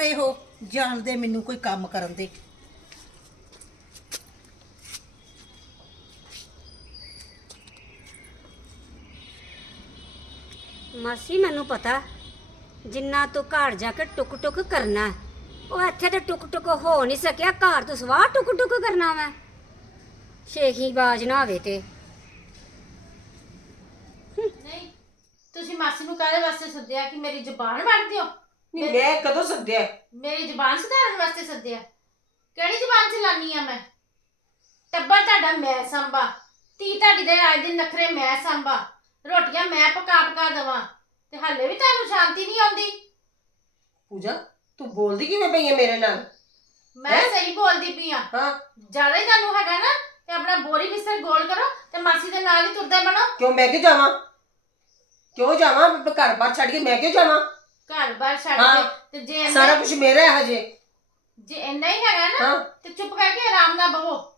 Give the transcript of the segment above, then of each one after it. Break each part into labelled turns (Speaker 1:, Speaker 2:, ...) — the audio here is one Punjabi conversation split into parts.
Speaker 1: ਪਰੇ ਹੋ ਜਾਣਦੇ ਮੈਨੂੰ ਕੋਈ ਕੰਮ ਕਰਨ ਦੇ।
Speaker 2: ਮਾਸੀ ਮੈਨੂੰ ਪਤਾ ਜਿੰਨਾ ਤੂੰ ਘਰ ਜਾ ਕੇ ਟੁਕ ਟੁਕ ਕਰਨਾ ਹੈ, ਉਹ ਇੱਥੇ ਤੇ ਟੁਕ ਟੁਕ ਹੋ ਨਹੀਂ ਸਕਿਆ ਘਰ ਤੋਂ ਸਵਾਹ ਟੁਕ ਟੁਕ ਕਰਨਾ ਮੈਂ। ਸ਼ੇਖੀ ਬਾਜ ਨਾ ਹੋਵੇ ਤੇ।
Speaker 3: ਨਹੀਂ ਤੁਸੀਂ ਮਾਸੀ ਨੂੰ ਕਾਹਦੇ ਵਾਸਤੇ ਸੱਦਿਆ ਕਿ ਮੇਰੀ ਜ਼ੁਬਾਨ ਵੜ ਦਿਓ
Speaker 4: ਨਹੀਂ ਮੈਂ ਕਦੋਂ ਸੱਦਿਆ?
Speaker 3: ਮੇਰੀ ਜ਼ੁਬਾਨ ਸੁਧਾਰਨ ਵਾਸਤੇ ਸੱਦਿਆ। ਕਿਹੜੀ ਜ਼ੁਬਾਨ ਚਲਾਨੀ ਆ ਮੈਂ? ਟੱਬਰ ਤੁਹਾਡਾ ਮੈਂ ਸੰਭਾ। ਤੀ ਤੁਹਾਡੀ ਦੇ ਆਏ ਦਿਨ ਨਖਰੇ ਮੈਂ ਸੰਭਾ। ਰੋਟੀਆਂ ਮੈਂ ਪਕਾ ਪਕਾ ਦਵਾਂ। ਤੇ ਹਾਲੇ ਵੀ ਤੁਹਾਨੂੰ ਸ਼ਾਂਤੀ ਨਹੀਂ ਆਉਂਦੀ।
Speaker 4: ਪੂਜਾ ਤੂੰ ਬੋਲਦੀ ਕਿਵੇਂ ਪਈ ਹੈ ਮੇਰੇ ਨਾਲ?
Speaker 3: ਮੈਂ
Speaker 4: ਹੈਂ?
Speaker 3: ਸਹੀ ਬੋਲਦੀ ਪਈ ਆ।
Speaker 4: ਹਾਂ।
Speaker 3: ਜ਼ਿਆਦਾ ਹੀ ਤੁਹਾਨੂੰ ਹੈਗਾ ਨਾ ਤੇ ਆਪਣਾ ਬੋਰੀ ਬਿਸਤਰ ਗੋਲ ਕਰੋ ਤੇ ਮਾਸੀ ਦੇ ਨਾਲ ਹੀ ਤੁਰਦੇ ਬਣੋ।
Speaker 4: ਕਿਉਂ ਮੈਂ ਕਿਉਂ ਜਾਵਾਂ? ਕਿਉਂ ਜਾਵਾਂ? ਘਰ ਬਾਰ ਛੱਡ ਕੇ ਮੈਂ ਕਿਉਂ ਜਾਵਾਂ?
Speaker 3: ਘਰ ਬਾਰ ਛੱਡ
Speaker 4: ਹਾਂ।
Speaker 3: ਕੇ ਤੇ ਜੇ ਇੰਨਾ-
Speaker 4: ਸਾਰਾ ਕੁਝ ਮੇਰਾ ਹੈ ਹਜੇ।
Speaker 3: ਜੇ ਇੰਨਾ ਹੀ ਹੈਗਾ ਨਾ
Speaker 4: ਹਾਂ।
Speaker 3: ਤੇ ਚੁੱਪ ਕਰਕੇ ਆਰਾਮ ਨਾਲ ਬਵੋ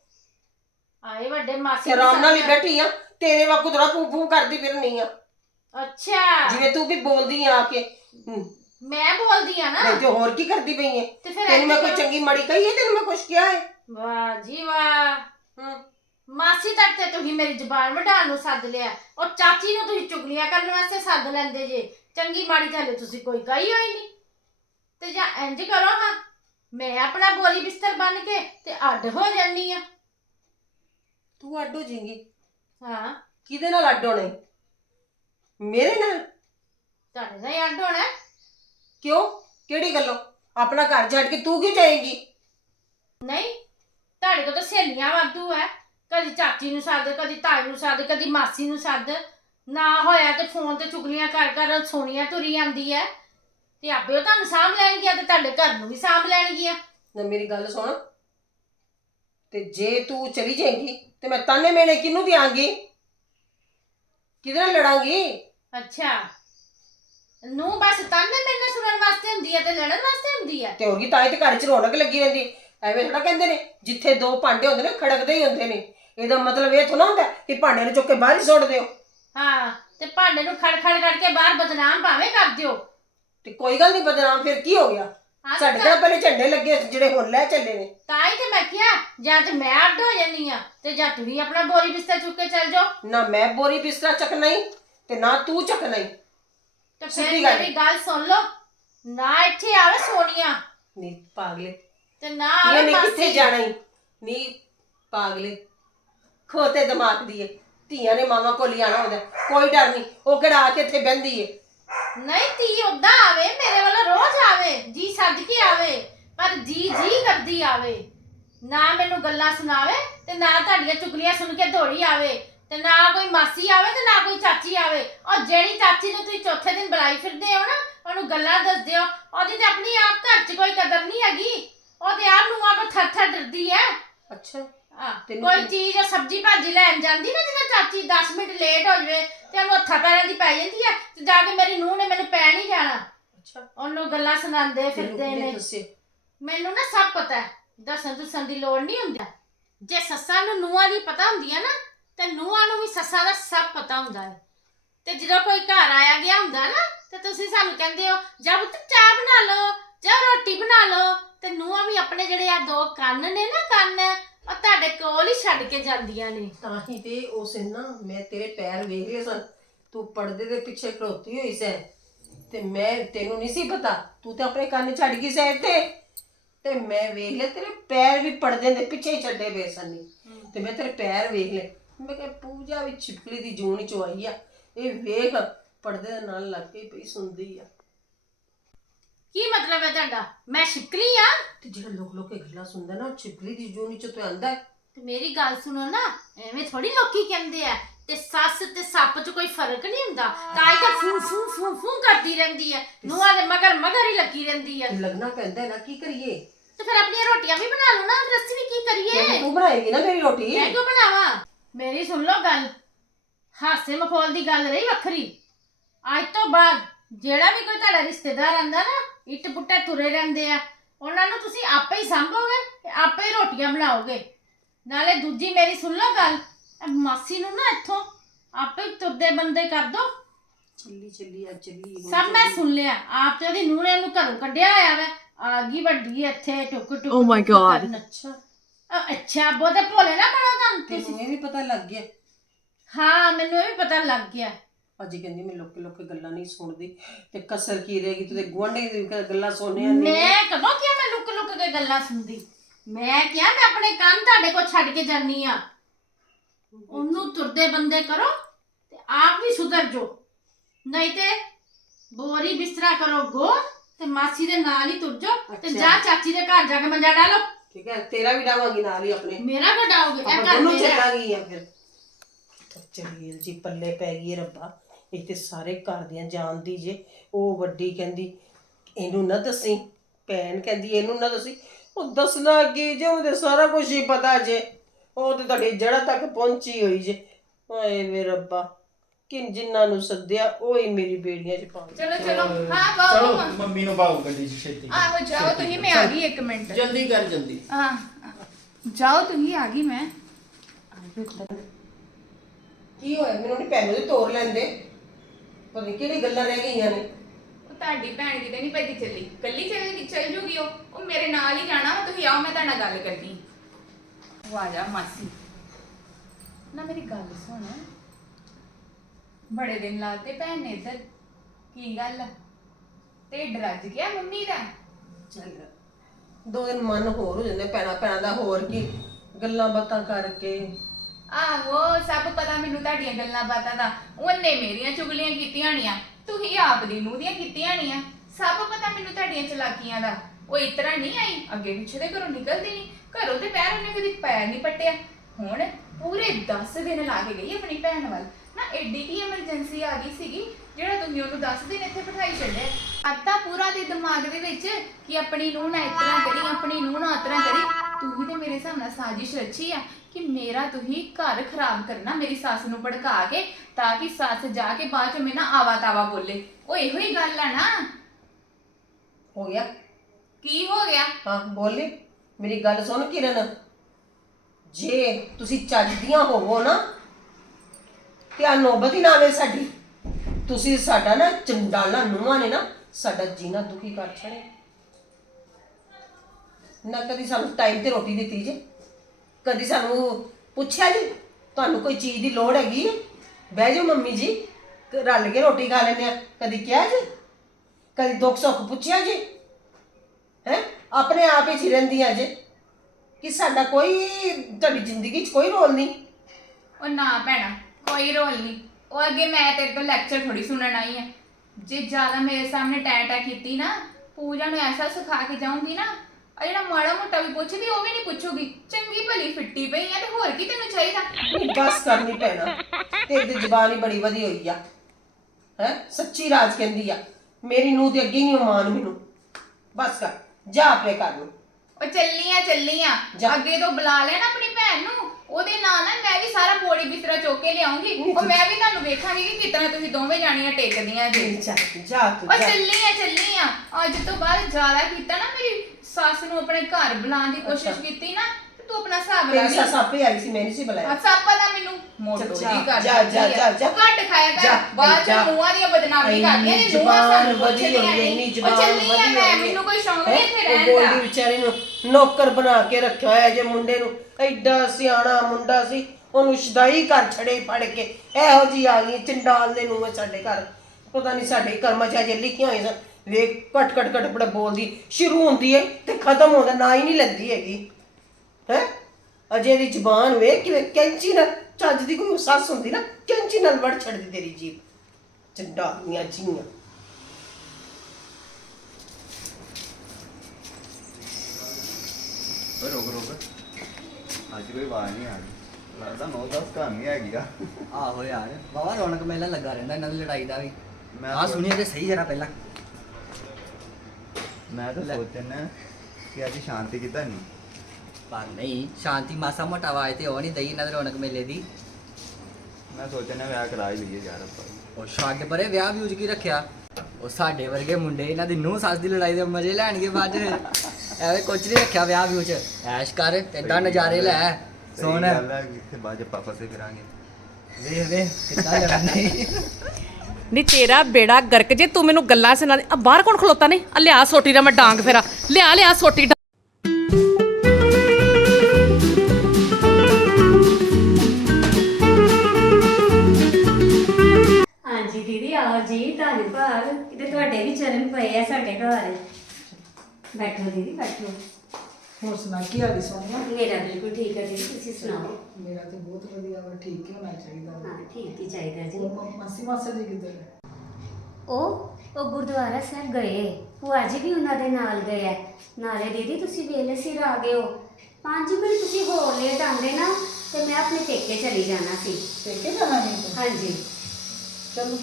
Speaker 3: ਆਏ ਵੱਡੇ ਮਾਸੀ
Speaker 4: ਤੇ ਆਰਾਮ ਨਾਲ ਹੀ ਬੈਠੀ ਆ ਤੇਰੇ ਵਾਂਗੂ ਤਰਾ ਫੂ ਫੂ ਕਰਦੀ ਫਿਰਨੀ ਆ।
Speaker 3: ਅੱਛਾ।
Speaker 4: ਜਿਵੇਂ ਤੂੰ ਵੀ ਬੋਲਦੀ ਆ ਕੇ। ਹੂੰ,
Speaker 3: ਮੈਂ ਬੋਲਦੀ ਆ ਨਾ।
Speaker 4: ਨਹੀਂ ਤੇ ਹੋਰ ਕੀ ਕਰਦੀ ਪਈ
Speaker 3: ਤੇ ਫਿਰ
Speaker 4: ਤੈਨੂੰ ਮੈਂ ਕੋਈ। ਚੰਗੀ ਮਾੜੀ ਕਹੀ ਹੈ ਤੈਨੂੰ ਮੈਂ ਕੁਝ ਕਿਹਾ ਹੈ
Speaker 3: ਵਾਹ ਜੀ ਵਾਹ। ਮਾਸੀ ਤੱਕ ਤੇ ਤੁਸੀਂ ਮੇਰੀ ਜ਼ੁਬਾਨ ਵਢਾਉਣ ਨੂੰ ਸੱਦ ਲਿਆ। ਉਹ ਚਾਚੀ ਨੂੰ ਤੁਸੀਂ ਚੁਗਲੀਆਂ ਕਰਨ ਵਾਸਤੇ ਸੱਦ ਲੈਂਦੇ ਜੇ। ਚੰਗੀ ਮਾੜੀ ਹਲੇ ਤੁਸੀਂ ਕੋਈ ਕਹੀ ਹੋਈ ਨਹੀਂ। ਤੇ ਜਾਂ ਇੰਜ ਕਰੋ ਹਾਂ ਮੈਂ ਆਪਣਾ ਬੋਲੀ ਬਿਸਤਰ ਬਣ ਕੇ ਤੇ ਅੱਡ ਹੋ ਜਾਨੀ ਆ
Speaker 4: ਤੂੰ ਅੱਡ ਹੋ ਜਾਏਂਗੀ।
Speaker 3: ਹਾਂ।
Speaker 4: ਕਿਹਦੇ ਨਾਲ ਅੱਡ ਹੋਣਾ? ਮੇਰੇ ਨਾਲ?
Speaker 3: ਤੁਹਾਡੇ ਨਾਲ ਹੀ ਅੱਡ ਹੋਣਾ। ਹੈ।
Speaker 4: ਕਿਉਂ? ਕਿਹੜੀ ਗੱਲੋਂ? ਆਪਣਾ ਘਰ ਛੱਡ ਕੇ ਤੂੰ ਕਿਉਂ ਜਾਏਂਗੀ?
Speaker 3: ਨਹੀਂ ਤੁਹਾਡੇ ਕੋਲ ਤਾਂ ਸਹੇਲੀਆਂ ਵਾਧੂ ਹੈ। ਕਦੀ ਚਾਚੀ ਨੂੰ ਸੱਦ ਕਦੀ ਤਾਈ ਨੂੰ ਸੱਦ ਕਦੀ ਮਾਸੀ ਨੂੰ ਸੱਦ। ਨਾ ਹੋਇਆ ਤੇ ਫੋਨ ਤੇ ਚੁਗਲੀਆਂ ਕਰ ਕਰ ਸੋਨੀਆ ਤੁਰੀ ਆਂਦੀ ਹੈ ਤੇ ਆਪੇ ਉਹ ਤੁਹਾਨੂੰ ਸਾਂਭ ਲੈਣਗੀਆਂ ਤੇ ਤੁਹਾਡੇ ਘਰ ਨੂੰ ਵੀ ਸਾਂਭ ਲੈਣਗੀਆਂ।
Speaker 4: ਨਾ ਮੇਰੀ ਗੱਲ ਸੁਣ। ਤੇ ਜੇ ਤੂੰ ਚਲੀ ਜਾਏਂਗੀ ਤੇ ਮੈਂ ਤਾਨੇ ਮੇਲੇ ਕਿਹਨੂੰ ਦਿਆਂਗੀ? ਕਿਹਦੇ ਨਾਲ ਲੜਾਂਗੀ?
Speaker 3: ਅੱਛਾ। ਨੂੰ ਬਸ ਤਾਨੇ ਮੈਨੇ ਸੁਣਨ ਵਾਸਤੇ ਹੁੰਦੀ ਹੈ ਤੇ ਲੜਨ ਵਾਸਤੇ ਹੁੰਦੀ ਹੈ
Speaker 4: ਤੇ ਹੋਰ ਕੀ ਤਾਂ ਹੀ ਤੇ ਘਰ 'ਚ ਰੌਣਕ ਲੱਗੀ ਰਹਿੰਦੀ। ਐਵੇਂ ਥੋੜਾ ਕਹਿੰਦੇ ਨੇ ਜਿੱਥੇ ਦੋ ਭਾਂਡੇ ਹੁੰਦੇ ਨੇ ਖੜਕਦੇ ਹੀ ਹੁੰਦੇ ਨੇ। ਇਹਦਾ ਮਤਲਬ ਇਹ ਥੋੜਾ ਹੁੰਦਾ ਕਿ ਭਾਂਡੇ ਨੂੰ ਚੁੱਕ ਕੇ ਬਾਹਰ ਹੀ ਸੁੱਟ ਦਿਓ
Speaker 3: ਹਾਂ ਤੇ ਭਾਂਡੇ ਨੂੰ ਖੜ ਖੜ ਕਰਕੇ ਬਾਹਰ ਬਦਨਾਮ ਭਾਵੇਂ ਕਰ ਦਿਓ।
Speaker 4: ਤੇ ਕੋਈ ਗੱਲ ਨਹੀਂ ਬਦਨਾਮ ਫਿਰ ਕੀ ਹੋ ਗਿਆ?
Speaker 3: ਹਾਂ ਤੇ
Speaker 4: ਸਾਡੇ ਤਾਂ ਪਹਿਲੇ ਝੰਡੇ ਲੱਗੇ ਸੀ ਜਿਹੜੇ ਹੁਣ ਲੈ ਚੱਲੇ ਨੇ।
Speaker 3: ਤਾਂ ਹੀ ਤੇ ਮੈਂ ਕਿਹਾ ਜਾਂ ਤੇ ਮੈਂ ਅੱਡ ਹੋ ਜਾਨੀ ਆ ਤੇ ਜਾਂ ਤੁਸੀਂ ਆਪਣਾ ਬੋਰੀ ਬਿਸਤਰ ਚੁੱਕ ਕੇ ਚੱਲ ਜਾਓ।
Speaker 4: ਨਾ ਮੈਂ ਬੋਰੀ ਬਿਸਤਰਾ ਚੱਕਣਾ ਹੀ ਤੇ ਨਾ ਤੂੰ ਚੱਕਣਾ ਹੀ।
Speaker 3: ਤੇ ਫਿਰ
Speaker 4: ਸਿੱਧੀ ਗੱਲ
Speaker 3: ਮੇਰੀ ਗੱਲ ਸੁਣ ਲਓ ਨਾ ਇੱਥੇ ਆਵੇ ਸੋਨੀਆ।
Speaker 4: ਨਹੀਂ ਪਾਗਲੇ।
Speaker 3: ਤੇ ਨਾ ਆਵੇ
Speaker 4: ਨੇ ਕਿੱਥੇ
Speaker 3: ਮਾਸੀ।
Speaker 4: ਜਾਣਾ ਹੀ? ਨਹੀਂ ਪਾਗਲੇ। ਖੋਤੇ ਦਿਮਾਗ ਦੀ ਏ। ਧੀਆਂ ਨੇ ਮਾਵਾਂ ਕੋਲ ਹੀ ਆਣਾ ਹੁੰਦਾ। ਕੋਈ ਡਰ ਨਹੀਂ। ਉਹ ਕਿਹੜਾ ਆ ਕੇ ਇੱਥੇ ਬਹਿੰਦੀ ਏ?
Speaker 3: ਨਹੀਂ ਤੀ ਉਦਾਂ ਆਵੇ ਮੇਰੇ ਵੱਲ ਰੋਜ਼ ਆਵੇ ਜੀ ਸੱਦ ਕੇ ਆਵੇ ਪਰ ਜੀ ਜੀ ਕਰਦੀ ਆਵੇ। ਨਾ ਮੈਨੂੰ ਗੱਲਾਂ ਸੁਣਾਵੇ ਤੇ ਨਾ ਤੁਹਾਡੀਆਂ ਚੁਗਲੀਆਂ ਸੁਣ ਕੇ ਦੌੜੀ ਆਵੇ। ਤੇ ਨਾ ਕੋਈ ਮਾਸੀ ਆਵੇ ਤੇ ਨਾ ਕੋਈ ਚਾਚੀ ਆਵੇ। ਉਹ ਜਿਹੜੀ ਚਾਚੀ ਨੂੰ ਤੁਸੀਂ ਚੌਥੇ ਦਿਨ ਬੁਲਾਈ ਫਿਰਦੇ ਹੋ ਨਾ ਉਹਨੂੰ ਗੱਲਾਂ ਦੱਸਦੇ ਹੋ। ਉਹਦੀ ਤੇ ਆਪਣੀ ਆਪ ਘਰ 'ਚ ਕੋਈ ਕਦਰ ਨਹੀਂ ਹੈਗੀ। ਉਹ ਤੇ ਆਪ ਨੂੰ ਆਪ ਥਰ ਥਰ ਡਰਦੀ ਹੈ।
Speaker 4: ਅੱਛਾ।
Speaker 3: ਹਾਂ,
Speaker 4: ਤੈਨੂੰ
Speaker 3: ਕੋਈ
Speaker 4: ਕੀ-
Speaker 3: ਚੀਜ਼ ਜਾਂ ਸਬਜ਼ੀ ਭਾਜੀ ਲੈਣ ਜਾਂਦੀ ਨਾ ਜਿਵੇਂ ਚਾਚੀ 10 ਮਿੰਟ ਲੇਟ ਹੋ ਜਵੇ ਤੇ ਉਹਨੂੰ ਹੱਥਾਂ ਪੈਰਾਂ ਦੀ ਪੈ ਜਾਂਦੀ ਹੈ ਤੇ ਜਾ ਕੇ ਮੇਰੀ ਨੂੰਹ ਨੇ ਮੈਨੂੰ ਪੈ ਨਹੀਂ ਜਾਣਾ।
Speaker 4: ਅੱਛਾ।
Speaker 3: ਉਹਨੂੰ ਗੱਲਾਂ ਸੁਣਾਉਂਦੇ ਫਿਰਦੇ ਨੇ।
Speaker 4: ਦੱਸੇ?
Speaker 3: ਮੈਨੂੰ ਨਾ ਸਭ ਪਤਾ ਹੈ। ਦੱਸਣ ਦੁੱਸਣ ਦੀ ਲੋੜ ਨਹੀਂ ਹੁੰਦੀ। ਜੇ ਸੱਸਾਂ ਨੂੰ ਨੂੰਹਾਂ ਦੀ ਪਤਾ ਹੁੰਦੀ ਹੈ ਨਾ ਤੇ ਨੂੰਹਾਂ ਨੂੰ ਵੀ ਸੱਸਾਂ ਦਾ ਸਭ ਪਤਾ ਹੁੰਦਾ ਹੈ। ਤੇ ਜਦੋਂ ਕੋਈ ਘਰ ਆਇਆ ਗਿਆ ਹੁੰਦਾ ਨਾ ਤੇ ਤੁਸੀਂ ਸਾਨੂੰ ਕਹਿੰਦੇ ਹੋ ਜਾ ਪੁੱਤ ਚਾਹ ਬਣਾ ਲਓ ਜਾਂ ਰੋਟੀ ਬਣਾ ਲਓ। ਤੇ ਨੂੰਹਾਂ ਵੀ ਆਪਣੇ ਜਿਹੜੇ ਆ ਦੋ ਕੰਨ ਨੇ ਨਾ ਕੰਨ ਉਹ ਤੁਹਾਡੇ ਕੋਲ ਹੀ ਛੱਡ ਕੇ ਜਾਂਦੀਆਂ ਨੇ।
Speaker 4: ਤਾਂ ਹੀ ਤੇ ਉਸ ਨਾ ਮੈਂ ਤੇਰੇ ਪੈਰ ਵੇਖ ਲਏ ਸਨ। ਤੂੰ ਪਰਦੇ ਦੇ ਪਿੱਛੇ ਖੜੋਤੀ ਹੋਈ ਸੈਂ। ਤੇ ਮੈਂ, ਤੈਨੂੰ ਨਹੀਂ ਸੀ ਪਤਾ, ਤੂੰ ਤਾਂ ਆਪਣੇ ਕੰਨ ਛੱਡ ਗਈ ਸੈਂ ਇੱਥੇ। ਤੇ ਮੈਂ ਵੇਖ ਲਿਆ, ਤੇਰੇ ਪੈਰ ਵੀ ਪਰਦੇ ਦੇ ਪਿੱਛੇ ਹੀ ਛੱਡੇ ਪਏ ਸਨ ਤੇ ਮੈਂ ਤੇਰੇ ਪੈਰ ਵੇਖ ਲਏ। ਮੈਂ ਕਿਹਾ, ਪੂਜਾ ਵੀ ਛਿਪਕਲੀ ਦੀ ਜੂਨ ਚੋਂ ਆਈ ਆ। ਇਹ ਵੇਖ, ਪਰਦੇ ਦੇ ਨਾਲ ਲੱਗ ਕੇ ਪਈ ਸੁਣਦੀ ਆ।
Speaker 3: ਕੀ ਮਤਲਬ ਹੈ ਤੁਹਾਡਾ? ਮੈਂ ਸ਼ਿਕਲੀ ਆ?
Speaker 4: ਤੇ ਜਿਹੜਾ ਲੋਕ ਲੋਕ ਇਹ ਗੱਲਾਂ ਸੁਣਦਾ ਨਾ ਉਹ ਛਿਪਕਲੀ ਦੀ ਜੂਨ ਚੋਂ ਤੇ ਆਂਦਾ ਹੈ।
Speaker 3: ਤੇ ਮੇਰੀ ਗੱਲ ਸੁਣੋ ਨਾ ਐਵੇਂ ਥੋੜੀ ਲੋਕੀ ਕਹਿੰਦੇ ਆ ਤੇ ਸੱਸ ਤੇ ਸੱਪ 'ਚ ਕੋਈ ਫ਼ਰਕ ਨਹੀਂ ਹੁੰਦਾ। ਤਾਂ ਹੀ ਤਾਂ ਫੂ ਫੂ ਫੂ ਫੂ ਕਰਦੀ ਰਹਿੰਦੀ ਹੈ ਨੂੰਹਾਂ ਦੇ ਮਗਰ ਮਗਰ ਹੀ ਲੱਗੀ ਰਹਿੰਦੀ ਹੈ
Speaker 4: ਤੇ ਲੱਗਣਾ ਪੈਂਦਾ ਹੈ ਨਾ ਕੀ ਕਰੀਏ?
Speaker 3: ਤੇ ਫਿਰ ਆਪਣੀਆਂ ਰੋਟੀਆਂ ਵੀ ਬਣਾ ਲਓ ਨਾ ਫਿਰ ਅਸੀਂ ਵੀ ਕੀ ਕਰੀਏ?
Speaker 4: ਤੂੰ ਬਣਾਏਗੀ ਨਾ ਮੇਰੀ ਰੋਟੀ?
Speaker 3: ਮੈਂ ਕਿਉਂ ਬਣਾਵਾਂ? ਮੇਰੀ ਸੁਣ ਲਓ ਗੱਲ। ਹਾਸੇ ਮਖੌਲ ਦੀ ਗੱਲ ਰਹੀ ਵੱਖਰੀ। ਅੱਜ ਤੋਂ ਬਾਅਦ ਜਿਹੜਾ ਵੀ ਕੋਈ ਤੁਹਾਡਾ ਰਿਸ਼ਤੇਦਾਰ ਆਂਦਾ ਨਾ ਇੱਟ ਪੁੱਟੇ ਤੁਰੇ ਰਹਿੰਦੇ ਆ। ਉਹਨਾਂ ਨੂੰ ਤੁਸੀਂ ਆਪੇ ਹੀ ਸੰਭੋਗੇ ਤੇ ਆਪੇ ਹੀ ਰੋਟੀਆਂ ਬਣਾਓਗੇ। ਨਾਲੇ ਦੂਜੀ ਮੇਰੀ ਸੁਣ ਲਓ ਗੱਲ ਇਹ ਮਾਸੀ ਨੂੰ ਨਾ ਇੱਥੋਂ ਆਪੇ ਹੀ ਤੁਰਦੇ ਬੰਦੇ ਕਰ ਦੋ।
Speaker 4: ਚੱਲੀ ਚੱਲੀ ਆ ਚੱਲੀ ਹੁਣ
Speaker 3: ਸਭ ਮੈਂ
Speaker 4: ਚੱਲੀ।
Speaker 3: ਸੁਣ ਲਿਆ। ਆਪ ਤੇ ਉਹਦੀ ਨੂੰਹ ਨੇ ਉਹਨੂੰ ਘਰੋਂ ਕੱਢਿਆ ਹੋਇਆ ਵਾ। ਆ ਗਈ ਵੱਡੀ ਇੱਥੇ ਟੁਕ ਟੁਕ
Speaker 5: Oh my
Speaker 3: ਟੁਕ
Speaker 5: God.
Speaker 3: ਕਰਨ। ਅੱਛਾ। ਅ, ਅੱਛਾ ਬਹੁਤੇ ਭੋਲੇ ਨਾ ਬਣੋ ਤੁਹਾਨੂੰ ਤੁਸੀਂ।
Speaker 4: ਤੈਨੂੰ ਇਹ ਵੀ ਪਤਾ ਲੱਗ ਗਿਆ।
Speaker 3: ਹਾਂ ਮੈਨੂੰ ਇਹ ਵੀ ਪਤਾ ਲੱਗ ਗਿਆ।
Speaker 4: ਅੱਜ ਕਹਿੰਦੀ ਮੈਂ ਲੋਕੇ ਲੋਕੇ ਗੱਲਾਂ ਨਹੀਂ ਸੁਣਦੀ ਤੇ ਕਸਰ ਕੀ ਰਹੇਗੀ ਤੂੰ ਗੁਆਂਢੀ ਦੀ ਗੱਲਾਂ ਸੁਣਨੀਆਂ ਨਹੀਂ।
Speaker 3: ਮੈਂ ਕਦੋਂ ਕਿਹਾ ਮੈਂ ਲੁੱਕ ਲੁੱਕ ਕੇ ਗੱਲਾਂ ਸੁਣਦੀ? ਮੈਂ ਕਿਹਾ ਮੈਂ ਆਪਣੇ ਕੰਨ ਤੁਹਾਡੇ ਕੋਲ ਛੱਡ ਕੇ ਜਾਨੀ ਆ ਉਹਨੂੰ ਤੁਰਦੇ ਬੰਦੇ ਕਰੋ ਤੇ ਆਪ ਵੀ ਸੁਧਰ ਜੋ ਨਹੀਂ ਤੇ ਬੋਰੀ ਬਿਸਤਰਾ ਕਰੋ ਗੋ ਤੇ ਮਾਸੀ ਦੇ ਨਾਲ ਹੀ ਤੁਰ ਜਾਓ ਤੇ
Speaker 4: ਅੱਛਾ।
Speaker 3: ਜਾ ਚਾਚੀ ਦੇ ਘਰ ਜਾ ਕੇ ਮੰਜਾ ਡਾਲੋ।
Speaker 4: ਠੀਕ ਹੈ ਤੇਰਾ ਵੀ ਡਾਵਾਂਗੀ ਨਾਲ ਹੀ ਆਪਣੇ।
Speaker 3: ਮੇਰਾ ਕਢਾਓਗੇ ਇਹ
Speaker 4: ਆਪਾਂ
Speaker 3: ਘਰ
Speaker 4: ਦੋਨੋਂ
Speaker 3: ਮੇਰਾ। ਹੈ।
Speaker 4: ਫਿਰ। ਚੱਲੀਏ ਜੀ ਪੱਲੇ ਪੈ ਗਈ ਰੱਬਾ। ਇਹ ਤੇ ਸਾਰੇ ਘਰ ਦੀਆਂ ਜਾਣਦੀ ਜੇ ਉਹ ਵੱਡੀ ਕਹਿੰਦੀ ਇਹਨੂੰ ਨਾ ਦੱਸੀ। ਭੈਣ ਕਹਿੰਦੀ ਇਹਨੂੰ ਨਾ ਦੱਸੀ। ਉਹ ਦੱਸਣਾ ਕੀ ਜੇ ਉਹਦੇ ਸਾਰਾ ਕੁਝ ਹੀ ਪਤਾ ਜੇ। ਉਹ ਤੇ ਤੁਹਾਡੀ ਜੜਾ ਤੱਕ ਪਹੁੰਚੀ ਹੋਈ ਜੇ। ਓਏ ਵੇ ਰੱਬਾ ਕਿ ਜਿਨ੍ਹਾਂ ਨੂੰ ਸੱਦਿਆ ਉਹ ਹੀ ਮੇਰੀ ਬੇੜੀਆਂ 'ਚ ਪਾ
Speaker 6: ਚਲੋ ਚਲੋ। ਹਾਂ ਬਾਬੂ
Speaker 7: ਚਲੋ ਮੰਮੀ ਨੂੰ ਗੱਡੀ 'ਚ ਛੇਤੀ।
Speaker 6: ਆਹੋ ਜਾਓ ਤੁਸੀਂ ਮੈਂ ਆ ਗਈ ਇੱਕ ਮਿੰਟ।
Speaker 7: ਜਲਦੀ ਕਰ ਜਲਦੀ।
Speaker 6: ਹਾਂ ਜਾਓ ਤੁਸੀਂ ਆ ਗਈ ਮੈਂ।
Speaker 4: ਕੀ ਹੋਇਆ? ਮੈਨੂੰ ਨਹੀਂ ਭੈਣ ਨੂੰ ਤੋੜ ਲੈਂਦੇ। ਪਤਾ ਕਿਹੜੀ ਗੱਲਾਂ ਰਹਿ ਗਈਆਂ ਨੇ।
Speaker 6: ਉਹ ਤੁਹਾਡੀ ਭੈਣ ਕਿਤੇ ਨਹੀਂ ਭੱਜੀ ਚੱਲੀ। ਕੱਲੀ ਚੱਲ ਚੱਲ ਜੂਗੀ ਉਹ। ਉਹ ਮੇਰੇ ਨਾਲ ਹੀ ਜਾਣਾ ਵਾ ਤੁਸੀਂ ਆਓ ਮੈਂ ਤੁਹਾਡੇ ਨਾਲ ਗੱਲ ਕਰਨੀ ਉਹ ਆ ਜਾ ਮਾਸੀ। ਨਾ ਮੇਰੀ ਗੱਲ ਸੁਣ। ਬੜੇ ਦਿਨ ਲਾਤੇ ਭੈਣ ਨੇ ਇੱਧਰ। ਕੀ ਗੱਲ ਆ? ਢਿੱਡ ਰੱਜ ਗਿਆ ਮੰਮੀ ਦਾ।
Speaker 4: ਚੱਲ ਦੋ ਦਿਨ ਮਨ ਹੋਰ ਹੋ ਜਾਂਦੇ ਪੈਣਾ ਪੈਣਾ ਦਾ ਹੋਰ ਕੀ। ਗੱਲਾਂ ਬਾਤਾਂ ਕਰਕੇ।
Speaker 6: ਆਹੋ, ਸਭ ਪਤਾ ਮੈਨੂੰ ਤੁਹਾਡੀਆਂ ਗੱਲਾਂ ਬਾਤਾਂ ਦਾ। ਉਹਨੇ ਮੇਰੀਆਂ ਚੁਗਲੀਆਂ ਕੀਤੀਆਂ ਹੋਣੀਆਂ, ਤੁਸੀਂ ਆਪ ਦੀ ਨੂੰ ਦੀਆਂ ਕੀਤੀਆਂ ਹੋਣੀਆਂ। ਸਭ ਪਤਾ ਮੈਨੂੰ ਤੁਹਾਡੀਆਂ ਚਲਾਕੀਆਂ ਦਾ। ਉਹ ਇਸ ਤਰ੍ਹਾਂ ਨਹੀਂ ਆਈ, ਅੱਗੇ ਪਿੱਛੇ ਦੇ ਘਰੋਂ ਨਿਕਲਦੀ ਨਹੀਂ। ਘਰੋਂ ਤੇ ਪੈਰ ਉਹਨੇ ਕਦੀ ਪੈਰ ਨਹੀਂ ਪੱਟਿਆ। ਹੁਣ ਪੂਰੇ 10 ਦਿਨ ਲਾ ਕੇ ਗਈ ਆਪਣੀ ਭੈਣ ਵੱਲ। ਨਾ, ਐਡੀ ਕੀ ਐਮਰਜੈਂਸੀ ਆ ਗਈ ਸੀਗੀ, ਜਿਹੜਾ ਤੁਸੀਂ ਉਹਨੂੰ 10 ਦਿਨ ਇੱਥੇ ਬਿਠਾਈ ਛੱਡਿਆ। ਅੱਧਾ ਪੂਰਾ ਦੇ ਦਿਮਾਗ ਦੇ ਵਿੱਚ ਕਿ ਆਪਣੀ ਨੂੰ ਨਾ ਇਸ ਤਰ੍ਹਾਂ ਕਰੀ ਆਪਣੀ ਨੂੰ ਨਾ ਤਰ੍ਹਾਂ ਕਰੀ। ਤੁਸੀਂ ਤੇ ਮੇਰੇ ਹਿਸਾਬ ਨਾਲ ਸਾਜ਼ਿਸ਼ ਰਚੀ ਆ ਕਿ ਮੇਰਾ ਤੁਸੀਂ ਘਰ ਖਰਾਬ ਕਰਨਾ ਮੇਰੀ ਸੱਸ ਨੂੰ ਭੜਕਾ ਕੇ ਤਾਂ ਕਿ ਸੱਸ ਜਾ ਕੇ ਬਾਅਦ ਚ ਮੇਰੇ ਨਾਲ ਆਵਾ ਤਾਵਾ ਬੋਲੇ। ਉਹ ਇਹੋ ਹੀ ਗੱਲ ਆ ਨਾ।
Speaker 4: ਹੋ ਗਿਆ।
Speaker 6: ਕੀ ਹੋ ਗਿਆ?
Speaker 4: ਹਾਂ ਬੋਲੀ ਮੇਰੀ ਗੱਲ ਸੁਣ ਕਿਰਨ। ਜੇ ਤੁਸੀਂ ਚੱਜਦੀਆਂ ਹੋਵੋ ਨਾ ਤੇ ਆ ਨੌਬਤ ਹੀ ਨਾ ਆਵੇ ਸਾਡੀ। ਤੁਸੀਂ ਸਾਡਾ ਨਾ ਚੰਡਾਲਾ ਨੂੰਹਾਂ ਨੇ ਨਾ ਸਾਡਾ ਜੀਣਾ ਦੁਖੀ ਕਰ ਛੜੇ। ਨਾ ਕਦੀ ਸਾਨੂੰ ਟਾਈਮ ਤੇ ਰੋਟੀ ਦਿੱਤੀ ਜੇ। ਕਦੀ ਸਾਨੂੰ ਪੁੱਛਿਆ ਜੀ, ਤੁਹਾਨੂੰ ਕੋਈ ਚੀਜ਼ ਦੀ ਲੋੜ ਹੈਗੀ ਹੈ ਬਹਿ ਜਾਓ ਮੰਮੀ ਜੀ ਕ- ਰਲ ਕੇ ਰੋਟੀ ਖਾ ਲੈਂਦੇ ਆ ਕਦੀ ਕਿਹਾ ਜੀ? ਕਦੀ ਦੁੱਖ ਸੁੱਖ ਪੁੱਛਿਆ ਜੀ? ਹੈ? ਆਪਣੇ ਆਪ ਹੀ ਚ ਰਹਿੰਦੀਆਂ ਜੇ। ਕਿ ਸਾਡਾ ਕੋਈ, ਤੁਹਾਡੀ ਜ਼ਿੰਦਗੀ 'ਚ ਕੋਈ ਰੋਲ ਨਹੀਂ।
Speaker 6: ਉਹ ਨਾ ਭੈਣਾ, ਕੋਈ ਰੋਲ ਨਹੀਂ। ਉਹ ਅੱਗੇ ਮੈਂ ਤੇਰੇ ਤੋਂ ਲੈਕਚਰ ਥੋੜੀ ਸੁਣਨ ਆਈ ਆ ਜੇ ਜ਼ਿਆਦਾ ਮੇਰੇ ਸਾਹਮਣੇ ਟੈ ਟੈ ਕੀਤੀ ਨਾ, ਪੂਜਾ ਨੂੰ ਐਸਾ ਸਿਖਾ ਕੇ ਜਾਊਂਗੀ ਨਾ ਆ ਜਿਹੜਾ ਮਾੜਾ ਮੋਟਾ ਵੀ ਪੁੱਛਦੀ, ਉਹ ਵੀ ਨਹੀਂ ਪੁੱਛੂਗੀ। ਚੰਗੀ ਭਲੀ ਫਿੱਟੀ ਪਈ ਆ ਤੇ ਹੋਰ ਕੀ ਤੈਨੂੰ ਚਾਹੀਦਾ?
Speaker 4: ਨਹੀਂ ਬਸ ਕਰਨੀ ਪੈਣਾ। ਤੇਰੀ ਜ਼ਬਾਨ ਹੀ ਬੜੀ ਵਧੀ ਹੋਈ ਆ। ਹੈ? ਸੱਚੀ ਰਾਜ ਕਹਿੰਦੀ ਆ। ਮੇਰੀ ਨੂੰਹ ਦੇ ਅੱਗੇ ਨਹੀਂ ਮਾਨ ਮੈਨੂੰ ਬਸ ਕਰ। ਜਾ ਆਪਣੇ ਘਰ ਨੂੰ।
Speaker 6: ਉਹ ਚੱਲੀਆਂ ਚੱਲੀਆਂ
Speaker 4: ਜਾ।
Speaker 6: ਅੱਗੇ ਤੋਂ ਬੁਲਾ ਲੈਣਾ ਆਪਣੀ ਭੈਣ ਨੂੰ ਉਹਦੇ ਨਾਲ ਨਾ ਮੈਂ ਵੀ ਸਾਰਾ ਬੋੜੀ ਬਿਸਤਰਾ ਚੁੱਕ ਕੇ ਲਿਆਉਂਗੀ ਉਹ ਮੈਂ ਵੀ ਤੁਹਾਨੂੰ ਵੇਖਾਂਗੀ ਕਿ ਕਿਤਨਾ ਤੁਸੀਂ ਦੋਵੇਂ ਜਾਣੀਆਂ ਟੇਕਦੀਆਂ ਜੀ
Speaker 4: ਜਾ ਜਾ ਤੂੰ
Speaker 6: ਉਹ
Speaker 4: ਜਾ
Speaker 6: ਚੱਲੀਆਂ ਅੱਜ ਤੋਂ ਬਾਅਦ ਜ਼ਿਆਦਾ ਕੀਤਾ ਨਾ ਮੇਰੀ ਸੱਸ ਨੂੰ ਆਪਣੇ ਘਰ ਬੁਲਾਉਣ ਦੀ ਕੋਸ਼ਿਸ਼
Speaker 4: ਅੱਛਾ।
Speaker 6: ਕੀਤੀ ਨਾ ਤੇ ਤੂੰ ਆਪਣਾ ਹਿਸਾਬ ਲਾ
Speaker 4: ਤੇਰੀ
Speaker 6: ਲਈ
Speaker 4: ਸੱਸ ਆਪੇ ਆਈ ਸੀ ਮੈਂ ਨਹੀਂ ਸੀ ਬੁਲਾਇਆ
Speaker 6: ਸੱਪ ਦਾ ਮੈਨੂੰ ਮੋਟੋ
Speaker 4: ਜਾ,
Speaker 6: ਜੀ ਕਰ
Speaker 4: ਜਾ, ਜਾ, ਜਾ, ਜਾ।
Speaker 6: ਘੱਟ ਖਾਇਆ
Speaker 4: ਜਾ,
Speaker 6: ਕਰ ਬਾਅਦ
Speaker 4: ਜਾ।
Speaker 6: ਚ ਮੂੰਹਾਂ ਦੀਆਂ ਬਦਨਾਮੀ
Speaker 4: ਇੰਨੀ
Speaker 6: ਕਰਦੀਆਂ ਨੇ
Speaker 4: ਜ਼ੁਬਾਨ
Speaker 6: ਮੂੰਹਾਂ ਸਾਨੂੰ
Speaker 4: ਵਧੀ ਹੋਈ
Speaker 6: ਪੁੱਛਦੀਆਂ
Speaker 4: ਹੈ, ਇੰਨੀ
Speaker 6: ਨਹੀਂ
Speaker 4: ਜ਼ੁਬਾਨ
Speaker 6: ਉਹ ਚੱਲੀ ਆ
Speaker 4: ਵਧੀ
Speaker 6: ਮੈਂ
Speaker 4: ਹੋਈ ਹੈ।
Speaker 6: ਮੈਨੂੰ ਕੋਈ ਸ਼ੌਂਕ? ਨਹੀਂ ਇੱਥੇ
Speaker 4: ਉਹ
Speaker 6: ਰਹਿਣ
Speaker 4: ਗੋਲਡੀ
Speaker 6: ਦਾ
Speaker 4: ਵਿਚਾਰੇ ਨੂੰ ਨੌਕਰ ਬਣਾ ਕੇ ਰੱਖਿਆ ਹੋਇਆ ਜੇ ਮੁੰਡੇ ਨੂੰ। ਐਡਾ ਸਿਆਣਾ ਮੁੰਡਾ ਸੀ, ਉਹਨੂੰ ਸ਼ਦਾਈ ਕਰ ਛੜੇ ਫੜ ਕੇ ਇਹੋ ਜੀ ਆ ਗਈ, ਚੰਡਾਲ ਦੇ ਨੂੰ ਸਾਡੇ ਘਰ। ਪਤਾ ਨਹੀਂ ਸਾਡੇ ਕਰਮਾਂ ਚ ਅਜੇ ਲਿਖੀਆਂ ਹੋਈਆਂ ਸਨ। ਵੇਖ, ਘਟ ਘਟ ਕਟ ਬੜਾ ਬੋਲਦੀ। ਸ਼ੁਰੂ ਹੁੰਦੀ ਹੈ ਤੇ ਖਤਮ ਹੁੰਦਾ, ਨਾ ਹੀ ਨਹੀਂ ਲੈਂਦੀ ਹੈਗੀ। ਹੈ? ਅਜੇ ਦੀ ਜ਼ਬਾਨ ਵੇਖ ਕਿਵੇਂ ਕੈਂਚੀ ਨਾਲ, ਚੱਜ ਦੀ ਕੋਈ ਸੱਸ ਹੁੰਦੀ ਨਾ, ਕੈਂਚੀ ਨਾਲ ਵੜ ਛੱਡਦੀ ਤੇਰੀ ਜੀਭ। ਚੰਡਾਲੀਆਂ ਜੀਆਂ।
Speaker 8: ਓਏ ਰੁਕ ਰੁਕ ਅੱਜ ਕੋਈ ਆਵਾਜ਼ ਨਹੀਂ ਆ ਰਹੀ ਲੱਗਦਾ ਨੌ ਦਸ ਘਰ ਨਹੀਂ ਹੈਗੀ ਆ
Speaker 9: ਆਹੋ ਯਾਰ ਵਾਵਾ ਰੌਣਕ ਮੇਲਾ ਲੱਗਾ ਰਹਿੰਦਾ ਇਹਨਾਂ ਦੀ ਲੜਾਈ ਦਾ ਵੀ
Speaker 8: ਮੈਂ
Speaker 9: ਆ ਸੁਣੀਏ ਤੇ ਸਹੀ ਜਰਾ ਪਹਿਲਾਂ
Speaker 8: ਮੈਂ ਤਾਂ ਸੋਚਣਾ ਕਿ ਅੱਜ ਸ਼ਾਂਤੀ ਕਿੱਦਾਂ ਨਹੀਂ
Speaker 9: ਪਰ ਨਹੀਂ ਸ਼ਾਂਤੀ ਮਾਸਾ ਮੋਟਾ ਆਵਾਜ਼ ਤੇ ਉਹ ਨਹੀਂ ਦਈ ਇਹਨਾਂ ਦੇ ਰੌਣਕ ਮੇਲੇ ਦੀ
Speaker 8: ਮੈਂ ਸੋਚਣਾ ਵਿਆਹ ਕਰਾ ਹੀ ਲਈਏ ਯਾਰ ਆਪਾਂ
Speaker 9: ਉਹ ਛੱਡ ਪਰੇ ਵਿਆਹ ਵਿਊਜ ਕੀ ਰੱਖਿਆ ਉਹ ਸਾਡੇ ਵਰਗੇ ਮੁੰਡੇ ਇਹਨਾਂ ਦੀ ਨੂੰਹ ਸੱਸ ਦੀ ਲੜਾਈ ਦੇ ਮਜ਼ੇ ਲੈਣਗੇ ਬਾਅਦ ਚ ਐਵੇਂ ਕੁਝ ਨਹੀਂ ਰੱਖਿਆ ਵਿਆਹ ਵਿਊਜ ਐਸ਼ ਕਰ ਏਦਾਂ ਨਜ਼ਾਰੇ ਲੈ।
Speaker 8: ਸਹੀ
Speaker 9: ਸੋਨ
Speaker 8: ਗੱਲ ਹੈ ਕਿ ਬਾਅਦ ਚ ਪਾਪਾ ਸੇ ਕਰਾਂਗੇ
Speaker 9: ਵੇਖ ਵੇਖ ਕਿੱਦਾਂ ਲੜਨ ਨਹੀਂ
Speaker 5: ਨੀ ਤੇਰਾ ਬੇੜਾ ਗਰਕ ਜੇ ਤੂੰ ਮੈਨੂੰ ਗੱਲਾਂ ਸੁਣਾ ਦੇ। ਆ ਬਾਹਰ ਕੌਣ ਖਲੋਤਾ ਨੇ? ਆ ਲਿਆ ਸੋਟੀ ਦਾ ਮੈਂ ਡਾਂਗ ਫੇਰਾ। ਲਿਆ ਲਿਆ ਸੋਟੀ ਡਾਂਗ।
Speaker 2: ਹਾਂਜੀ ਦੀਦੀ ਆਓ ਜੀ ਧੰਨ ਭਾਗ ਕਿਤੇ ਤੁਹਾਡੇ ਵੀ ਚਰਨ ਪਏ ਆ ਸਾਡੇ ਘਰ। ਬੈਠੋ ਦੀਦੀ ਬੈਠੋ।
Speaker 1: ਹੋਰ ਸੁਣਾ ਕੀ ਹਾਲ ਸੋਨੀਆ
Speaker 2: ਮੇਰਾ ਬਿਲਕੁਲ ਠੀਕ ਹੈ ਦੀਦੀ ਤੁਸੀਂ ਸੁਣਾਓ?
Speaker 1: ਮੇਰਾ ਤੇ ਬਹੁਤ ਵਧੀਆ ਵਾ ਠੀਕ ਹੀ ਹੋਣਾ ਚਾਹੀਦਾ ਵਾ।
Speaker 2: ਹਾਂ ਠੀਕ ਹੀ ਚਾਹੀਦਾ ਜੀ।
Speaker 1: ਹੋਰ ਮ- ਮਾਸੀ ਮਾਸਾ ਜੀ ਕਿੱਧਰ ਹੈ?
Speaker 2: ਉਹ ਉਹ ਗੁਰਦੁਆਰਾ ਸਾਹਿਬ ਗਏ। ਭੂਆ ਜੀ ਵੀ ਉਹਨਾਂ ਦੇ ਨਾਲ ਗਏ ਆ। ਨਾਲੇ ਦੀਦੀ ਤੁਸੀਂ ਵੇਲੇ ਸਿਰ ਆ ਗਏ ਹੋ। ਪੰਜ ਮਿੰਟ ਤੁਸੀਂ ਹੋਰ ਲੇਟ ਆਂਦੇ ਨਾ ਤੇ ਮੈਂ ਆਪਣੇ ਪੇਕੇ ਚਲੀ ਜਾਣਾ ਸੀ।
Speaker 1: ਪੇਕੇ ਜਾਣਾ ਨਹੀਂ ਤੂੰ?
Speaker 2: ਹਾਂਜੀ।
Speaker 1: ਚਲੋ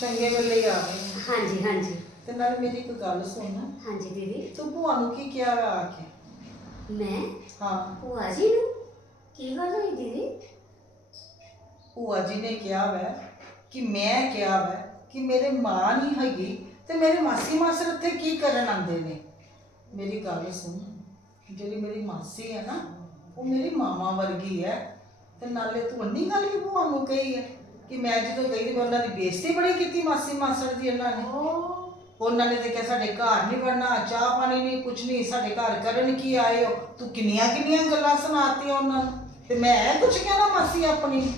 Speaker 1: ਚੰਗੇ ਵੇਲੇ ਹੀ ਆ ਗਏ।
Speaker 2: ਹਾਂਜੀ ਹਾਂਜੀ।
Speaker 1: ਤੇ ਨਾਲ ਮੇਰੀ ਇੱਕ ਗੱਲ ਸੁਣ।
Speaker 2: ਹਾਂਜੀ ਦੀਦੀ।
Speaker 1: ਤੂੰ ਭੂਆ ਨੂੰ ਕੀ ਕਿਹਾ ਵਾ ਆ ਕੇ
Speaker 2: ਮੈਂ?
Speaker 1: ਹਾਂ।
Speaker 2: ਭੂਆ ਜੀ ਨੂੰ? ਕੀ ਗੱਲ ਹੋਈ ਦੀਦੀ?
Speaker 1: ਭੂਆ ਜੀ ਨੇ ਕਿਹਾ ਵੈ ਕਿ ਮੈਂ ਕਿਹਾ ਵੈ ਕਿ ਮੇਰੇ ਮਾਂ ਨਹੀਂ ਹੈਗੀ ਤੇ ਮੇਰੇ ਮਾਸੀ ਮਾਸਰ ਇੱਥੇ ਕੀ ਕਰਨ ਆਉਂਦੇ ਨੇ? ਮੇਰੀ ਗੱਲ ਸੁਣ। ਜਿਹੜੀ ਮੇਰੀ ਮਾਸੀ ਹੈ ਨਾ ਉਹ ਮੇਰੀ ਮਾਮਾ ਵਰਗੀ ਹੈ ਤੇ ਨਾਲੇ ਤੂੰ ਅੰਨੀ ਗੱਲ ਵੀ ਭੂਆ ਨੂੰ ਕਹੀ ਹੈ ਕਿ ਮੈਂ ਜਦੋਂ ਗਈ ਤੇ ਉਹਨਾਂ ਦੀ ਬੇਇੱਜ਼ਤੀ ਬੜੀ ਕੀਤੀ ਮਾਸੀ ਮਾਸਰ ਦੀ ਇਹਨਾਂ ਨੇ। ਉਹਨਾਂ ਨੇ ਤੇ ਕਿਹਾ ਸਾਡੇ ਘਰ ਨਹੀਂ ਵੜਨਾ ਚਾਹ ਪਾਣੀ ਨਹੀਂ ਕੁਛ ਨਹੀਂ ਸਾਡੇ ਘਰ ਕਰਨ ਕੀ ਆਏ ਹੋ? ਤੂੰ ਕਿੰਨੀਆਂ ਕਿੰਨੀਆਂ ਗੱਲਾਂ ਸੁਣਾਤੀਆਂ ਉਹਨਾਂ ਨੂੰ? ਤੇ ਮੈਂ ਕੁਛ ਕਹਿਣਾ ਮਾਸੀ ਆਪਣੀ?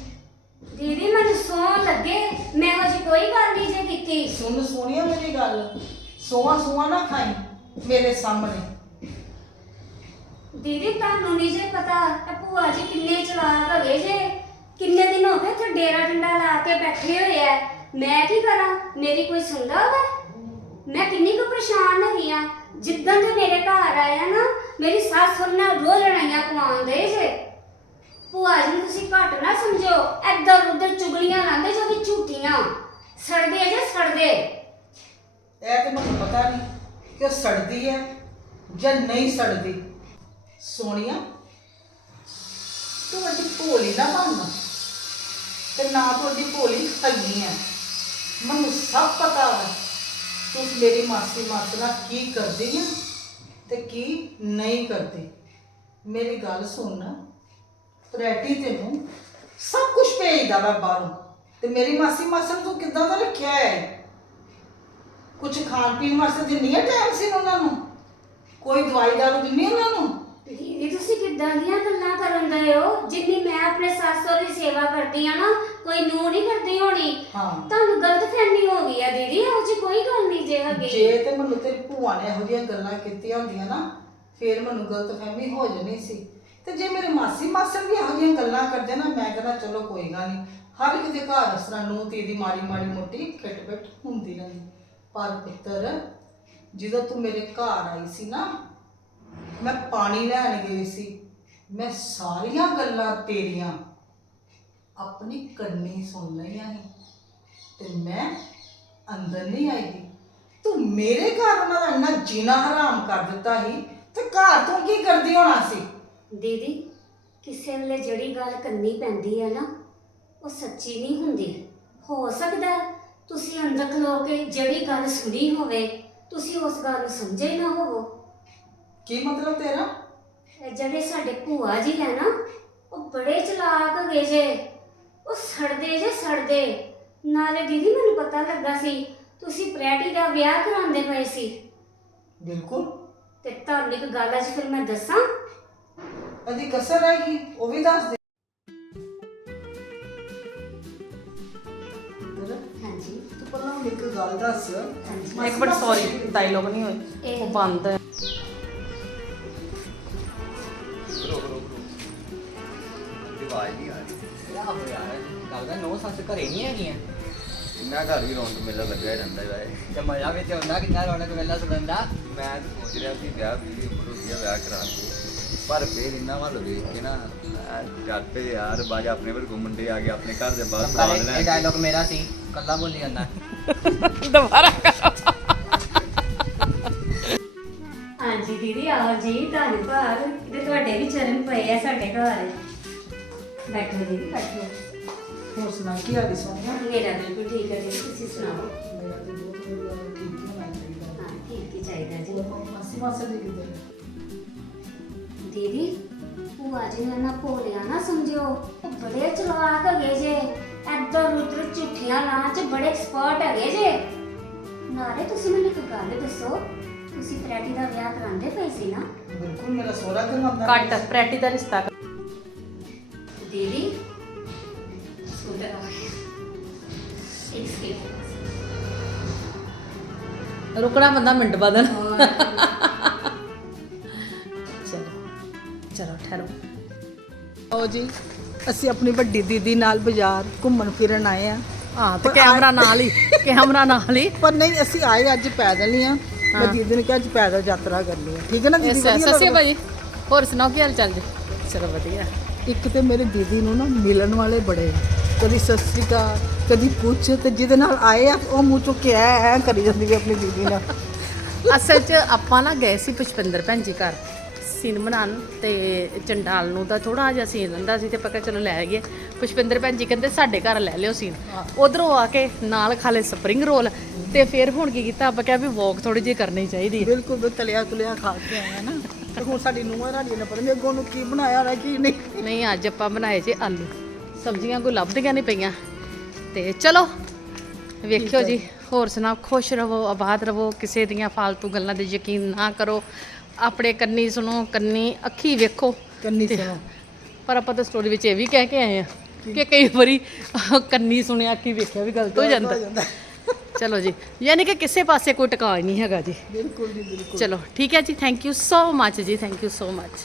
Speaker 2: ਦੀਦੀ ਮੈਨੂੰ ਸੌਂ ਲੱਗੇ। ਮੈਂ ਹਜੇ ਕੋਈ ਗੱਲ ਨਹੀਂ ਜੇ ਕੀਤੀ।
Speaker 1: ਸੁਣ ਸੋਹਣੀਆ ਮੇਰੀ ਗੱਲ? ਸੋਆ ਸੋਆ ਨਾ ਖਾਈ ਮੇਰੇ ਸਾਹਮਣੇ।
Speaker 2: ਦੀਦੀ ਤੁਹਾਨੂੰ ਨਹੀਂ ਜੇ ਪਤਾ ਇਹ ਭੂਆ ਜੀ ਕਿੰਨੇ ਚਲਾਕ ਹੈਗੇ ਜੇ। ਕਿੰਨੇ ਦਿਨ ਹੋ ਗਏ ਇੱਥੇ ਡੇਰਾ ਡੰਡਾ ਲਾ ਕੇ ਬੈਠੇ ਹੋਏ ਐ। ਮੈਂ ਕੀ ਕਰਾਂ? ਮੇਰੀ ਕੋਈ ਸੁਣਦਾ ਵਾ ਮੈਂ ਕਿੰਨੀ ਕੁ ਪਰੇਸ਼ਾਨ ਹੋਈ ਆ। ਜਿੱਦਣ ਦੇ ਮੇਰੇ ਘਰ ਆਇਆ ਨਾ, ਮੇਰੀ ਸੱਸ ਹੋਰ ਨਾਲ ਰੋਜ਼ ਲੜਾਈਆਂ ਪਵਾਉਂਦੇ ਜੇ। ਭੂਆ ਜੀ ਨੂੰ ਤੁਸੀਂ ਘੱਟ ਨਾ ਸਮਝੋ। ਇੱਧਰ ਉੱਧਰ ਚੁਗਲੀਆਂ ਲਾਉਂਦੇ ਜੋ ਕਿ ਝੂਠੀਆਂ। ਸੜਦੇ ਜੇ ਸੜਦੇ?
Speaker 1: ਇਹ ਤੇ ਮੈਨੂੰ ਪਤਾ ਨਹੀਂ ਕਿ ਉਹ ਸੜਦੀ ਹੈ ਜਾਂ ਨਹੀਂ ਸੜਦੀ। ਸੋਹਣੀਆ ਤੂੰ ਵੱਡੀ ਭੋਲੀ ਨਾ ਬਣ ਤੇ ਨਾ ਤੂੰ ਵੱਡੀ ਭੋਲੀ ਹੈਗੀ ਹੈ ਮੈਨੂੰ ਸਭ ਪਤਾ ਹੈ ਤੂੰ ਮੇਰੀ ਮਾਸੀ ਮਾਸਰਾ ਕੀ ਕਰਦੀ ਹੈ ਤੇ ਕੀ ਨਹੀਂ ਕਰਦੀ? ਮੇਰੀ ਗੱਲ ਸੁਣ। ਪ੍ਰੈਟੀ ਤੈਨੂੰ ਸਭ ਕੁਝ ਭੇਜਦਾ ਵਾ ਬਾਹਰੋਂ। ਤੇ ਮੇਰੀ ਮਾਸੀ ਮਾਸਰ ਤੂੰ ਕਿੱਦਾਂ ਦਾ ਰੱਖਿਆ ਹੈ ਕੁਝ ਖਾਣ ਪੀਣ ਵਾਸਤੇ ਦਿੰਨੀ ਹੈ ਟਾਈਮ ਸੀ ਉਹਨਾਂ ਨੂੰ। ਕੋਈ ਦਵਾਈ ਦਾਰੂ ਦਿੰਨੀ ਉਹਨਾਂ ਨੂੰ?
Speaker 2: ਦੀਦੀ ਤੁਸੀਂ ਕਿੱਦਾਂ ਦੀਆਂ ਗੱਲਾਂ ਕਰਨ ਦੇ ਹੋ? ਜਿੰਨੀ ਮੈਂ ਆਪਣੇ ਸੱਸ ਸਹੁਰੇ ਦੀ ਸੇਵਾ ਕਰਦੀ ਆ ਨਾ ਕੋਈ ਨੂੰ ਨਹੀਂ ਕਰਦੀ ਹੋਣੀ।
Speaker 1: ਹਾਂ।
Speaker 2: ਤੁਹਾਨੂੰ ਗਲਤ ਫਹਿਮੀ ਹੋ ਗਈ ਆ ਦੀਦੀ ਇਹੋ ਜੀ ਕੋਈ ਗੱਲ ਨਹੀਂ ਜੇ ਹੈਗੀ।
Speaker 1: ਜੇ ਤੇ ਮੈਨੂੰ ਤੇਰੀ ਭੂਆ ਨੇ ਇਹੋ ਜਿਹੀਆਂ ਗੱਲਾਂ ਕੀਤੀਆਂ ਹੁੰਦੀਆਂ ਨਾ ਫੇਰ ਮੈਨੂੰ ਗਲਤਫਹਿਮੀ ਹੋ ਜਾਣੀ ਸੀ। ਤੇ ਜੇ ਮੇਰੇ ਮਾਸੀ ਮਾਸੜ ਵੀ ਇਹੋ ਜਿਹੀਆਂ ਗੱਲਾਂ ਕਰਦੇ ਨਾ ਮੈਂ ਕਹਿੰਦਾ ਚਲੋ ਕੋਈ ਗੱਲ ਨਹੀਂ। ਹਰ ਇੱਕ ਦੇ ਘਰ ਇਸ ਤਰ੍ਹਾਂ ਨੂੰ ਤੀ ਦੀ ਮਾੜੀ ਮਾੜੀ ਮੋਟੀ ਖਿੱਟ ਹੁੰਦੀ ਰਹਿੰਦੀ। ਪਰ ਪੁੱਤਰ ਜਦੋਂ ਤੂੰ ਮੇਰੇ ਘਰ ਆਈ ਸੀ ਨਾ ਮੈਂ ਪਾਣੀ ਲੈਣ ਗਈ ਸੀ। ਮੈਂ ਸਾਰੀਆਂ ਗੱਲਾਂ ਤੇਰੀਆਂ ਆਪਣੀ ਕੰਨੀ ਸੁਣ ਲਈਆਂ ਸੀ। ਤੇ ਮੈਂ ਅੰਦਰ ਨਹੀਂ ਆਈ। ਤੂੰ ਮੇਰੇ ਘਰ ਉਹਨਾਂ ਦਾ ਇੰਨਾ ਜੀਣਾ ਹਰਾਮ ਕਰ ਦਿੱਤਾ ਸੀ ਤੇ ਘਰ ਤੂੰ ਕੀ ਕਰਦੀ ਹੋਣਾ ਸੀ?
Speaker 2: ਦੀਦੀ ਕਿਸੇ ਵੇਲੇ ਜਿਹੜੀ ਗੱਲ ਕੰਨੀ ਪੈਂਦੀ ਹੈ ਨਾ ਉਹ ਸੱਚੀ ਨਹੀਂ ਹੁੰਦੀ। ਹੋ ਸਕਦਾ ਹੈ ਤੁਸੀਂ ਅੰਦਰ ਖਲੋ ਕੇ ਜਿਹੜੀ ਗੱਲ ਸੁਣੀ ਹੋਵੇ ਤੁਸੀਂ ਉਸ ਗੱਲ ਨੂੰ ਸਮਝੇ ਹੀ ਨਾ ਹੋਵੋ।
Speaker 1: ਕੀ ਮਤਲਬ ਤੇਰਾ?
Speaker 2: ਇਹ ਜਿਹੜੇ ਸਾਡੇ ਭੂਆ ਜੀ ਹੈ ਨਾ ਉਹ ਬੜੇ ਚਲਾਕ ਹੈਗੇ ਜੇ। ਉਹ ਸੜਦੇ ਜੇ ਸੜਦੇ। ਨਾਲੇ ਦੀਦੀ ਮੈਨੂੰ ਪਤਾ ਲੱਗਾ ਸੀ ਤੁਸੀਂ ਪ੍ਰੈਟੀ ਦਾ ਵਿਆਹ ਕਰਾਉਂਦੇ ਪਏ ਸੀ।
Speaker 1: ਬਿਲਕੁਲ।
Speaker 2: ਤੇ ਤੁਹਾਨੂੰ ਇੱਕ ਗੱਲ ਅੱਜ ਫਿਰ ਮੈਂ ਦੱਸਾਂ?
Speaker 1: ਅਦੀ ਕਸਰ ਹੈਗੀ ਉਹ ਵੀ ਦੱਸ ਦੇ।
Speaker 2: ਹਾਂਜੀ।
Speaker 1: ਤੂੰ ਪਹਿਲਾਂ ਮੈਨੂੰ ਇੱਕ ਗੱਲ ਦੱਸ।
Speaker 2: ਹਾਂਜੀ।
Speaker 5: ਇੱਕ ਮਿੰਟ ਸੌਰੀ ਡਾਇਲੋਗ ਨਹੀਂ ਹੋਏ ਉਹ ਬੰਦ ਹੈ।
Speaker 8: ਰੁਕ ਰੁਕ ਰੁਕ ਦੀ ਆਵਾਜ਼ ਨਹੀਂ ਆ ਰਹੀ।
Speaker 9: ਕਿਆ ਹੋ ਯਾਰ ਲੱਗਦਾ ਨੋ ਸੱਸ ਘਰੇ ਨਹੀਂ ਹੈਗੀਆਂ।
Speaker 8: ਇੰਨਾ ਘਰ ਵੀ ਰੌਣਕ ਮੇਲਾ ਲੱਗਿਆ ਰਹਿੰਦਾ ਹੈ
Speaker 9: ਤੇ ਮਜ਼ਾ ਵਿੱਚ ਆਉਂਦਾ ਕਿੰਨਾ ਰੌਣਕ ਵੇਲਾ ਸੁਣਨ ਦਾ।
Speaker 8: ਮੈਂ ਤਾਂ ਸੋਚ ਰਿਹਾ ਸੀ ਵਿਆਹ ਵੀ ਵਧੀਆ ਵਿਆਹ ਕਰਾ ਕੇ। ਪਰ ਫੇਰ ਇੰਨਾ ਵੱਲ ਵੇਖ ਕੇ ਨਾ ਚੱਟ ਯਾਰ ਬਾਜ ਆਪਣੇ ਵੱਲ ਮੁੰਡੇ ਆ ਗਏ ਆਪਣੇ ਘਰ ਦੇ ਬਾਹਰ
Speaker 9: ਪਰ
Speaker 8: ਸਵਾਲ
Speaker 9: ਇਹ ਡਾਇਲੌਗ ਮੇਰਾ ਸੀ ਕੱਲਾ ਬੋਲੀ ਜਾਂਦਾ।
Speaker 5: ਦੁਬਾਰਾ ਕਰੋ।
Speaker 2: ਹਾਂਜੀ ਦੀਦੀ ਆਓ ਜੀ ਧੰਨ ਭਾਗ ਤੇ ਤੁਹਾਡੇ ਵੀ ਚਰਨ ਪਏ ਆ ਸਾਡੇ ਘਰ। ਬੈਠੋ ਦੀਦੀ ਬੈਠੋ।
Speaker 1: ਹੋਰ ਸੁਣਾ ਕੀ ਹਾਲ ਸੋਨੀਆ?
Speaker 2: ਮੇਰਾ ਬਿਲਕੁਲ ਠੀਕ ਹੈ ਜੀ ਤੁਸੀਂ ਸੁਣਾਓ?
Speaker 1: ਮੇਰਾ ਤੇ ਬਹੁਤ ਵਧੀਆ ਠੀਕ ਹੀ ਹੋਣਾ ਚਾਹੀਦਾ
Speaker 2: ਹਾਂ ਠੀਕ ਹੀ ਚਾਹੀਦਾ ਜੀ।
Speaker 1: ਹੋਰ ਮਾਸੀ ਮਾਸੜ ਜੀ ਕਿੱਧਰ ਹੈ?
Speaker 2: ਦੀਦੀ ਭੂਆ ਜੀ ਨੇ ਨਾ ਭੋਲਿਆ ਨਾ ਸਮਝਿਓ ਉਹ ਬੜੇ ਚਲਾਕ ਹੈਗੇ ਜੇ। ਇੱਧਰ ਉੱਧਰ ਝੂਠੀਆਂ ਲਾਂ ਚ ਬੜੇ ਐਕਸਪਰਟ ਹੈਗੇ ਜੇ। ਨਾਲੇ ਤੁਸੀਂ ਮੈਨੂੰ ਇੱਕ ਗੱਲ ਦੱਸੋ ਤੁਸੀਂ ਪ੍ਰੈਟੀ ਦਾ ਵਿਆਹ ਕਰਾਉਂਦੇ ਪਏ ਸੀ ਨਾ?
Speaker 1: ਬਿਲਕੁਲ ਮੇਰਾ ਸੋਹਰਾ ਕਰਵਾਉਂਦਾ
Speaker 5: ਕੱਟ ਪ੍ਰੈਟੀ ਦਾ ਰਿਸ਼ਤਾ
Speaker 2: ਦੀਦੀ ਸੁਧਰ ਇੱਕ
Speaker 5: ਰੁਕਣਾ ਬੰਦਾ ਮਿੰਟ ਬਦਲ ਚਲੋ ਚਲੋ ਠਹਿਰੋ।
Speaker 1: ਆਓ ਜੀ ਅਸੀਂ ਆਪਣੀ ਵੱਡੀ ਦੀਦੀ ਨਾਲ ਬਾਜ਼ਾਰ ਘੁੰਮਣ ਫਿਰਨ ਆਏ ਆ
Speaker 5: ਹਾਂ ਤੇ ਕੈਮਰਾ ਨਾਲ ਹੀ ਕੈਮਰਾ ਨਾਲ ਹੀ।
Speaker 1: ਪਰ ਨਹੀਂ ਅਸੀਂ ਆਏ ਅੱਜ ਪੈਦਲ ਹੀ ਆ ਮੈਂ ਦੀਦੀ ਨੂੰ ਕਿਹਾ ਅੱਜ ਪੈਦਲ ਯਾਤਰਾ ਕਰਨੀ ਹੈ। ਠੀਕ ਹੈ ਨਾ ਦੀਦੀ ਵਧੀਆ
Speaker 5: ਸਸੇ? ਭਾਜੀ ਹੋਰ ਸੁਣਾਓ ਕੀ ਹਾਲ ਚਾਲ ਜੀ? ਚਲੋ ਵਧੀਆ।
Speaker 1: ਇੱਕ ਤੇ ਮੇਰੇ ਦੀਦੀ ਨੂੰ ਨਾ ਮਿਲਣ ਵਾਲੇ ਬੜੇ। ਕਦੀ ਸਤਿ ਸ਼੍ਰੀ ਅਕਾਲ ਕਦੀ ਪੁੱਛ ਤੇ ਜਿਹਦੇ ਨਾਲ ਆਏ ਆ ਉਹ ਮੂੰਹ ਚੁੱਕ ਕੇ ਐ ਕਰੀ ਜਾਂਦੀ ਵੀ ਆਪਣੀ ਦੀਦੀ ਨਾਲ।
Speaker 5: ਅਸਲ 'ਚ ਆਪਾਂ ਨਾ ਗਏ ਸੀ ਪੁਸ਼ਪਿੰਦਰ ਭੈਣ ਜੀ ਘਰ। ਸੀਨ ਬਣਾਉਣ ਤੇ ਚੰਡਾਲ ਨੂੰ ਦਾ ਥੋੜਾ ਜਿਹਾ ਸੀਨ ਹੁੰਦਾ ਸੀ ਤੇ ਪੱਕਾ ਚਲੋ ਲੈ ਗਏ ਪੁਸ਼ਪਿੰਦਰ ਭੈਣ ਜੀ ਕਹਿੰਦੇ ਸਾਡੇ ਘਰ ਲੈ ਲਿਓ ਸੀਨ। ਉਧਰੋਂ ਆ ਕੇ ਨਾਲ ਖਾਲੇ ਸਪਰਿੰਗ ਰੋਲ ਤੇ ਫਿਰ ਹੁਣ ਕੀ ਕੀਤਾ? ਆਪਾਂ ਕਿਹਾ ਵੀ ਵਾਕ ਥੋੜੀ ਜਿਹੀ ਕਰਨੀ ਚਾਹੀਦੀ ਹੈ।
Speaker 1: ਬਿਲਕੁਲ ਤਲਿਆ ਤੁਲਿਆ ਖਾ ਕੇ ਆਏ ਨਾ। ਤੇ ਹੁਣ ਸਾਡੀ ਨੂੰਹਾਂ ਰਾਣੀ ਨੇ ਪਤਾ ਨਹੀਂ ਅੱਗੋਂ ਨੂੰ ਕੀ ਬਣਾਇਆ ਹੋਣਾ ਕੀ ਨਹੀਂ।
Speaker 5: ਨਹੀਂ ਅੱਜ ਆਪਾਂ ਬਣਾਏ ਜੇ ਆਲੂ। ਸਬਜ਼ੀਆਂ ਕੋਈ ਲੱਭਦੀਆਂ ਨਹੀਂ ਪਈਆਂ। ਤੇ ਚਲੋ ਵੇਖਿਓ ਜੀ ਹੋਰ ਸੁਣਾਓ ਖੁਸ਼ ਰਹੋ ਆਬਾਦ ਰਹੋ ਕਿਸੇ ਦੀਆਂ ਫालतू ਗੱਲਾਂ ਤੇ ਯਕੀਨ ਨਾ ਕਰੋ। ਆਪਣੇ ਕੰਨੀ ਸੁਣੋ ਕੰਨੀ ਅੱਖੀ ਵੇਖੋ।
Speaker 1: ਕੰਨੀ ਸੁਣੋ।
Speaker 5: ਪਰ ਆਪਾਂ ਤਾਂ ਸਟੋਰੀ ਵਿੱਚ ਇਹ ਵੀ ਕਹਿ ਕੇ ਆਏ ਆ ਕਿ ਕਈ ਵਾਰੀ ਕੰਨੀ ਸੁਣਿਆ ਅੱਖੀ ਵੇਖਿਆ ਵੀ ਗਲਤ ਹੋ ਜਾਂਦਾ। ਚਲੋ ਜੀ ਯਾਨੀ ਕਿ ਕਿਸੇ ਪਾਸੇ ਕੋਈ ਟਿਕਾ ਨਹੀਂ ਹੈਗਾ ਜੀ।
Speaker 1: ਬਿਲਕੁਲ ਜੀ ਬਿਲਕੁਲ।
Speaker 5: ਚਲੋ ਠੀਕ ਹੈ ਜੀ ਥੈਂਕ ਯੂ ਸੋ ਮੱਚ ਜੀ ਥੈਂਕ ਯੂ ਸੋ ਮੱਚ